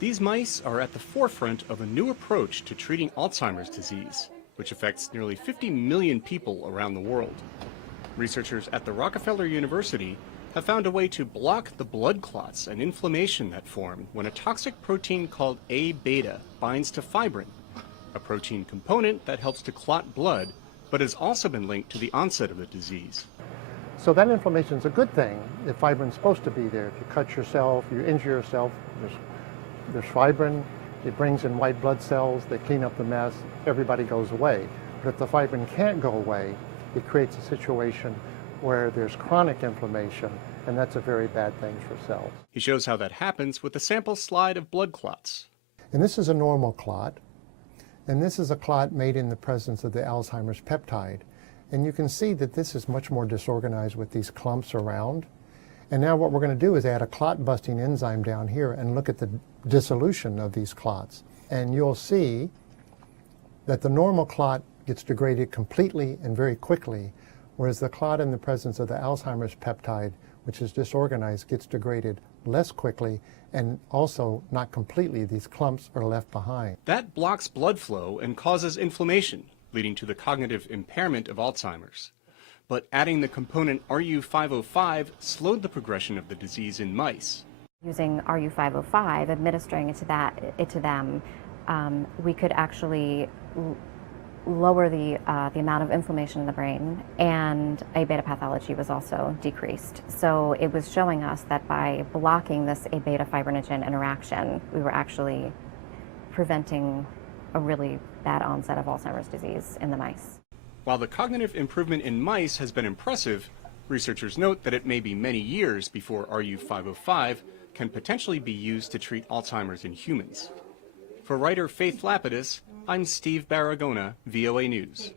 These mice are at the forefront of a new approach to treating Alzheimer's disease, which affects nearly 50 million people around the world. Researchers at the Rockefeller University have found a way to block the blood clots and inflammation that form when a toxic protein called A-beta binds to fibrin, a protein component that helps to clot blood, but has also been linked to the onset of the disease. So that inflammation is a good thing if fibrin's supposed to be there. If you cut yourself, you injure yourself, there's fibrin, it brings in white blood cells, they clean up the mess, everybody goes away. But if the fibrin can't go away, it creates a situation where there's chronic inflammation, and that's a very bad thing for cells. He shows how that happens with a sample slide of blood clots. And this is a normal clot, and this is a clot made in the presence of the Alzheimer's peptide. And you can see that this is much more disorganized with these clumps around. And now what we're going to do is add a clot-busting enzyme down here and look at the dissolution of these clots. And you'll see that the normal clot gets degraded completely and very quickly, whereas the clot in the presence of the Alzheimer's peptide, which is disorganized, gets degraded less quickly and also not completely. These clumps are left behind. That blocks blood flow and causes inflammation, leading to the cognitive impairment of Alzheimer's. But adding the component RU505 slowed the progression of the disease in mice. Using RU505, administering it to them, we could actually lower the amount of inflammation in the brain, and A-beta pathology was also decreased. So it was showing us that by blocking this A-beta fibrinogen interaction, we were actually preventing a really bad onset of Alzheimer's disease in the mice. While the cognitive improvement in mice has been impressive, researchers note that it may be many years before RU505 can potentially be used to treat Alzheimer's in humans. For writer Faith Lapidus, I'm Steve Baragona, VOA News.